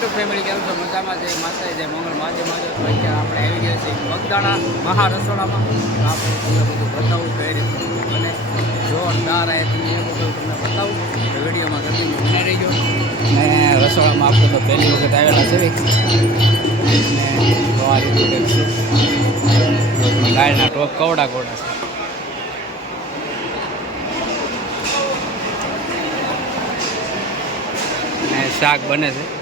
Family કેમ છો? મજામાં છે? માતા છે, મંગળ મહાદેવ તો અત્યારે આપણે આવી ગયા છીએ મગદાણા મહા રસોડામાં આપણે બધું બતાવું કઈ રીતે અને જોરદાર આ તમને એ બધું તમને બતાવું. તો વિડીયોમાં કન્ટિન્યુ બને રહીજો. ને રસોડામાં આપણે તો પહેલી વખત આવેલા છે ને છે. ગાયના ટોપ કવડા કોડા છે. શાક બને છે.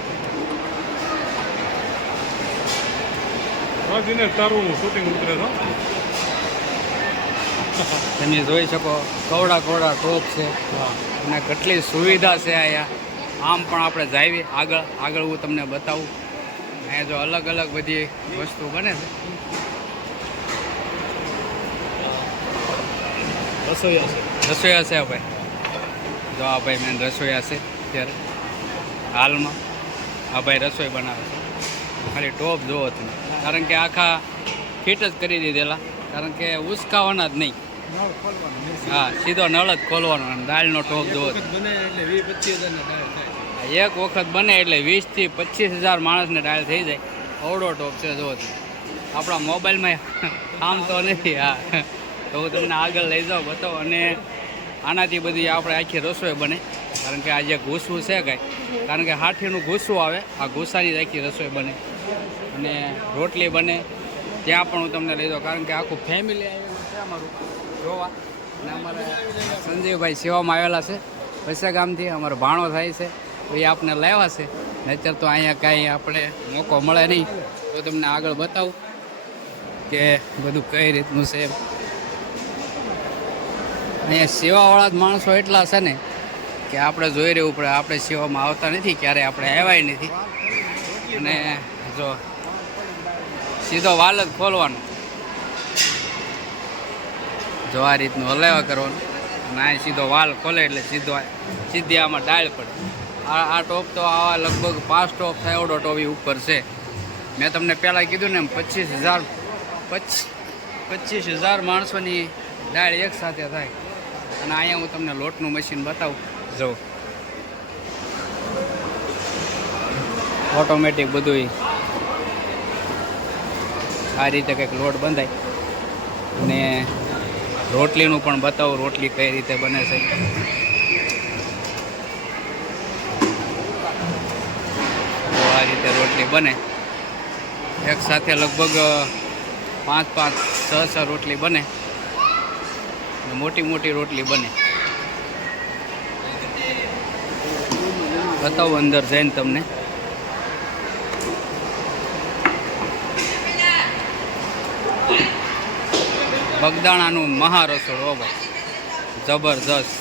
વાજીને તારું શૂટિંગ ઉતરે છે તમે જોઈ શકો કવડા કવડા ટોપ છે. અને કેટલી સુવિધા છે અહીંયા. આમ પણ આપણે જાવી. આગળ આગળ હું તમને બતાવું. અહીંયા જો અલગ અલગ બધી વસ્તુ બને છે. રસોઈયા છે. રસોઈયા છે ભાઈ. જો આ ભાઈ મેં રસોઈયા છે અત્યારે હાલમાં. આ ભાઈ રસોઈ બનાવે છે. ખાલી ટોપ જોવો તમે. કારણ કે આખા ફિટ જ કરી દીધેલા. કારણ કે ઉસકાવાના જ નહીં. હા સીધો નળ જ ખોલવાનો અને દાળનો ટોપ જોવો. એક વખત બને એટલે વીસથી પચીસ હજાર માણસને ડાયલ થઈ જાય. અવડો ટોપ છે જોવો આપણા મોબાઈલમાં આમ તો નથી હા. તો હું તમને આગળ લઈ જાઉં બતાવો. અને આનાથી બધી આપણે આખી રસોઈ બને. કારણ કે આ જે ઘૂસવું છે કાંઈ. કારણ કે હાથીનું ઘૂસવું આવે આ ઘૂસાની જ આખી રસોઈ બને. અને રોટલી બને, ત્યાં પણ હું તમને લઈ દઉં કારણ કે આખું ફેમિલી આવેલું છે અમારું. જોવા. અને અમારા સંજીવભાઈ સેવામાં આવેલા છે. પૈસા ગામથી અમારો ભાણો થાય છે. એ આપને લાવ્યા છે. નહીતર તો અહીંયા કાંઈ આપણે મોકો મળે નહીં. તો તમને આગળ બતાવું કે બધું કઈ રીતનું છે. અહીંયા સેવાવાળા જ માણસો એટલા છે ને કે આપણે જોઈ રહેવું પડે. આપણે સેવામાં આવતા નથી ક્યારે આપણે આવ્યા નથી. અને જો સીધો વાલ જ ખોલવાનો. જો આ રીતનું હલાવ્યા કરવાનું. અને આ સીધો વાલ ખોલે એટલે સીધો સીધી આમાં ડાળ પડે. આ આ ટોપ તો આવા લગભગ પાંચ ટોપ થાય એવડો ટોપ ઉપર છે. મેં તમને પહેલાં કીધું ને એમ પચીસ હજાર પચીસ હજાર માણસોની ડાળ એક સાથે થાય. અને અહીંયા હું તમને લોટનું મશીન બતાવું. જો. ઓટોમેટિક બધું આ રીતે કંઈક લોટ બંધાય. અને રોટલીનું પણ બતાવું, રોટલી કઈ રીતે બને છે. તો આ રીતે રોટલી બને. એક સાથે લગભગ પાંચ પાંચ, છ છ રોટલી બને. મોટી મોટી રોટલી બને. બતાવું અંદર જઈને તમને. બગદાણાનું મહારસોડ, હો ભાઈ. જબરજસ્ત.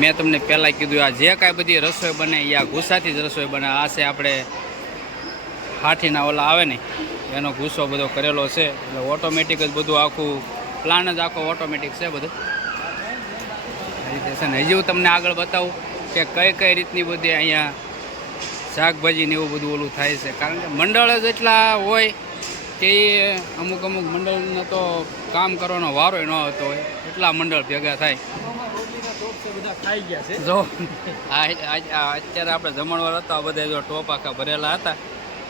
મેં તમને પહેલાં કીધું, આ જે કાંઈ બધી રસોઈ બને એ આ ગુસ્સાથી જ રસોઈ બને. આ છે આપણે હાથીના ઓલા આવે ને, એનો ગુસ્સો બધો કરેલો છે. એટલે ઓટોમેટિક જ બધું આખું પ્લાન જ આખો ઓટોમેટિક છે બધું. રીતે હજી હું તમને આગળ બતાવું કે કઈ કઈ રીતની બધી અહીંયા શાકભાજી ને એવું બધું ઓલું થાય છે. કારણ કે મંડળ જ એટલા હોય કે અમુક અમુક મંડળને તો કામ કરવાનો વારો ન હતો હોય, એટલા મંડળ ભેગા થાય. બધા જો અત્યારે આપણે જમણવાર હતા, બધા જો ટોપ આખા ભરેલા હતા.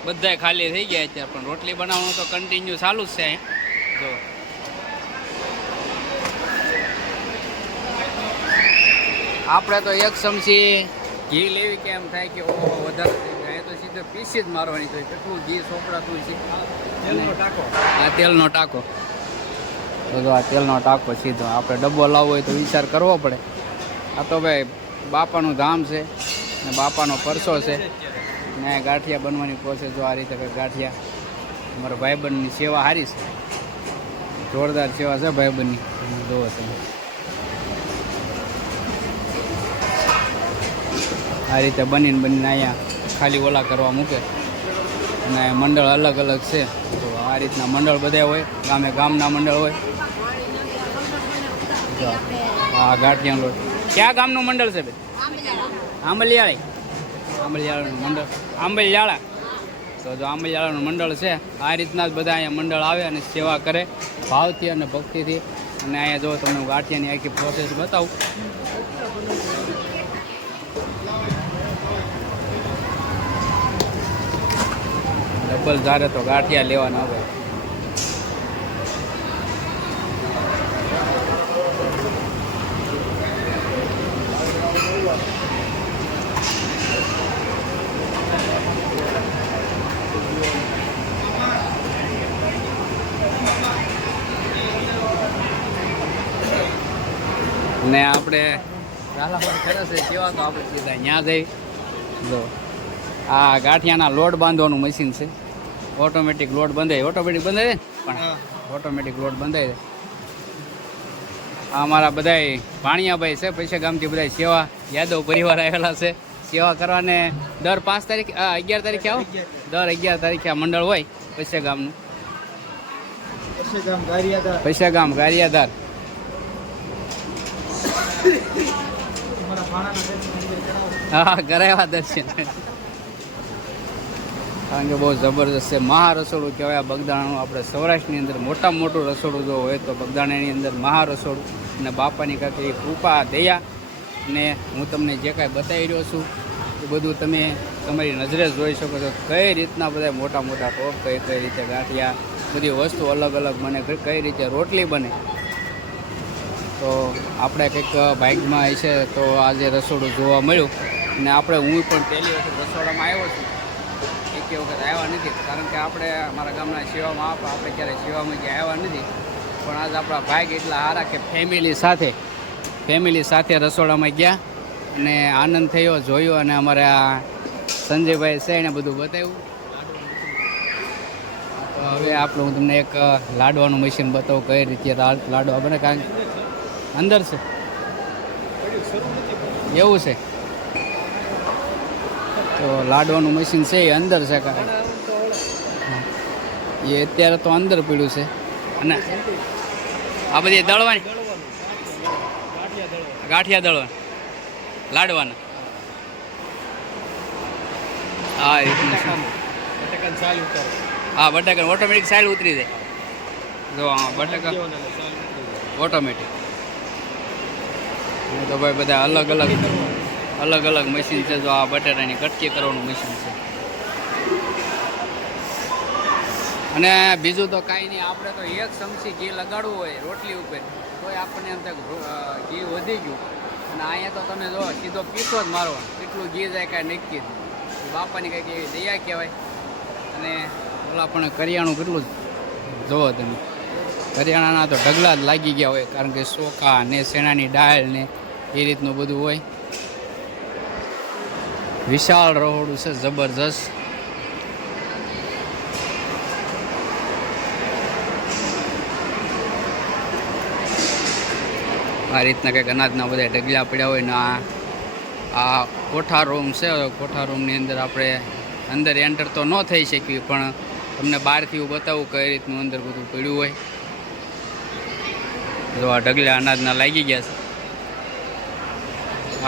બધાય ખાલી થઈ ગયા અત્યારે, પણ રોટલી બનાવવાનું તો કન્ટિન્યુ ચાલુ જ છે જો. આપણે તો એક ચમચી ઘી લેવી કે એમ થાય કે ઓહો વધારે થઈ એ તો સીધો પીસી જ મારવાની તો કેટલું ઘી સોપડાતું છે? તેલનો ટાંકો. આ તેલનો ટાંકો. તો જો આ તેલનો ટાંકો સીધો. આપણે ડબ્બો લાવવો હોય તો વિચાર કરવો પડે. આ તો ભાઈ બાપાનું ધામ છે ને બાપાનો પરસો છે. ને ગાંઠિયા બનવાની પ્રોસેસ જો આ રીતે કંઈક ગાંઠિયા અમારા ભાઈબંધની સેવા સારી છે. જોરદાર સેવા છે ભાઈબંધની. જોવો તમે આ રીતે બનીને બનીને અહીંયા ખાલી ઓલા કરવા મૂકે. અને મંડળ અલગ અલગ છે. તો આ રીતના મંડળ બધા હોય, ગામે ગામના મંડળ હોય. આ ગાંઠિયા લોટ. ક્યાં ગામનું મંડળ છે બેન આંબલિયાળી. આંબલિયાળાનું મંડળ. આંબલિયાળા. તો જો આંબલિયાળાનું મંડળ છે, આ રીતના જ બધા અહીંયા મંડળ આવે અને સેવા કરે. ભાવથી અને ભક્તિથી. અને અહીંયા જો તમને હું ગાંઠિયાની આખી પ્રોસેસ બતાવું. ડબલ ધારે તો ગાંઠિયા લેવાના હોય ને આપણે ઝાલાવાડ કરે કેવા તો આપણે સીધા ત્યાં જઈ. જો, આ ગાંઠિયાના લોટ બાંધવાનું મશીન છે. ઓટોમેટિક લોડ બંધાય ઓટોમેટિક બંધાય પણ ઓટોમેટિક લોડ બંધાય આ અમારા બધાય ભાણિયાભાઈ છે પૈસા ગામથી બધા સેવા યાદવ પરિવાર આવેલા છે. સેવા કરવાને દર પાંચ તારીખ અગિયાર તારીખે આવો? દર અગિયાર તારીખે આ મંડળ હોય પૈસા ગામનું. પૈસા ગામ ગારિયાધાર. હા કરાવ્યા દર્શન. કારણ કે બહુ જબરદસ્ત છે. મહા રસોડું કહેવાય આ બગદાણાનું. આપણે સૌરાષ્ટ્રની અંદર મોટામાં મોટું રસોડું જો હોય તો બગદાણાની અંદર મહા રસોડું અને બાપાની કાંઈક કૃપા, દયા અને હું તમને જે કાંઈ બતાવી રહ્યો છું, એ બધું તમે તમારી નજરે જોઈ શકો છો કઈ રીતના બધા મોટા મોટા ટોપ, કઈ કઈ રીતે ગાંઠિયા, બધી વસ્તુ અલગ અલગ બને કઈ- કઈ રીતે રોટલી બને. તો આપણે કંઈક બાઇકમાં છે તો આજે રસોડું જોવા મળ્યું. અને આપણે હું પણ પહેલી વખત રસોડામાં આવ્યો છું. એક વખત આવ્યા નથી. કારણ કે આપણે અમારા ગામના સેવામાં આપ, આપણે ક્યારેય સેવામાં ક્યાંય આવ્યા નથી. પણ આજ આપણા ભાઈક એટલા સારા કે ફેમિલી સાથે ફેમિલી સાથે રસોડામાં ગયા અને આનંદ થયો, જોયો અને અમારે આ સંજયભાઈ છે એને બધું બતાવ્યું. તો હવે આપણે હું તમને એક લાડવાનું મશીન બતાવું કઈ રીતે લાડવા બને. કારણ કે અંદર છે. એવું છે. તો લાડવાનું મશીન છે એ અંદર છે એ અત્યારે તો અંદર પીડ્યું છે. અને આ બધી દળવાની? ગાંઠિયા દળવા લાડવાના. હા, એ. હા બટાકા ઓટોમેટિક સાઈડ ઉતરી જાય. જો, હા, બટાકા. ઓટોમેટિક તો ભાઈ બધા અલગ અલગ અલગ અલગ મશીન છે, જો આ બટાટાની કટકી કરવાનું મશીન છે. અને બીજું તો કાંઈ નહીં, આપણે તો એક ચમચી ઘી લગાડવું હોય રોટલી ઉપર, તોય આપણને એમ ઘી વધી ગયું. અને અહીંયા તો તમે જો, સીધો પીઠો જ મારો કેટલું ઘી જાય કાંઈ નક્કી જ બાપાની કંઈક એવી દયા કહેવાય. અને ઓલા પણ કરિયાણું કેટલું જોવો તમે. કરિયાણાના તો ઢગલા જ લાગી ગયા હોય, કારણ કે ચોખા ને શેણાની દાળ ને એ રીતનું બધું હોય. વિશાળ રહોડું છે, જબરજસ્ત. આ રીતના કંઈક અનાજના બધા ઢગલા પડ્યા હોય ને આ આ કોઠા રૂમ છે કોઠા રૂમની અંદર આપણે અંદર એન્ટર તો ન થઈ શકીએ, પણ તમને બહારથી હું બતાવું કઈ રીતનું અંદર બધું પડ્યું હોય. જો આ ઢગલા અનાજના લાગી ગયા છે.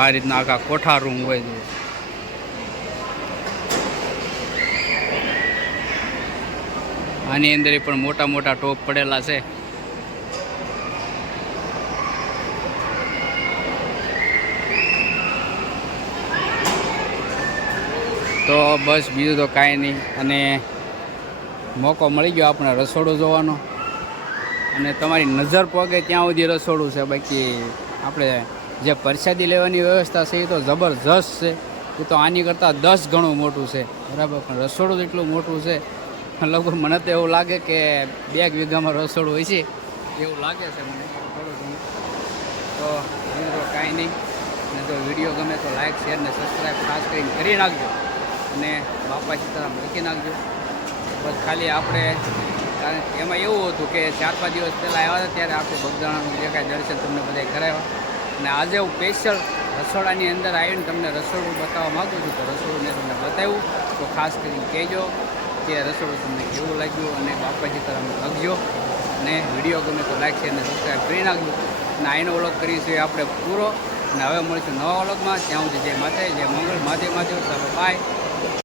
આ રીતના આખા કોઠા રૂમ હોય આની અંદર પણ મોટા મોટા ટોપ પડેલા છે. તો બસ બીજું તો કાંઈ નહીં. અને મોકો મળી ગયો આપણે રસોડું જોવાનો. અને તમારી નજર પગે ત્યાં સુધી રસોડું છે. બાકી આપણે જે પ્રસાદી લેવાની વ્યવસ્થા છે એ તો જબરજસ્ત છે. એ તો આની કરતાં દસ ગણું મોટું છે. બરાબર? પણ રસોડું એટલું મોટું છે લગભગ મને તો એવું લાગે કે બે એક વીઘામાં રસોડું હોય છે. એવું લાગે છે મને. થોડું ઘણું. તો હું તો કાંઈ નહીં. અને જો વીડિયો ગમે તો લાઈક શેર ને સબસ્ક્રાઈબ ખાસ કરીને કરી નાખજો. અને બાપા સીતારામ લખી નાખજો. બસ ખાલી આપણે એમાં એવું હતું કે ચાર પાંચ દિવસ પહેલાં આવ્યા હતા ત્યારે આખું બગદાણાનું જે કાંઈ દર્શન તમને બધા કરાવ્યા. અને આજે હું સ્પેશિયલ રસોડાની અંદર આવીને તમને રસોડું બતાવવા માગું છું. તો રસોડું મેં તમને બતાવ્યું. તો ખાસ કરીને કહેજો. કે રસોડું તમને કેવું લાગ્યું અને બાપાજી તરફ લાગ્યો અને વીડિયો ગમે તો લાઈક છે અને સબસ્ક્રાઈબ કરી નાખજો. અને આઈનો વ્લોગ કરીશું આપણે પૂરો. અને હવે મળીશું નવા વ્લોગમાં. ત્યાં સુધી જય માતા જય મંગળ. માધે મહાદેવ ચાલો બાય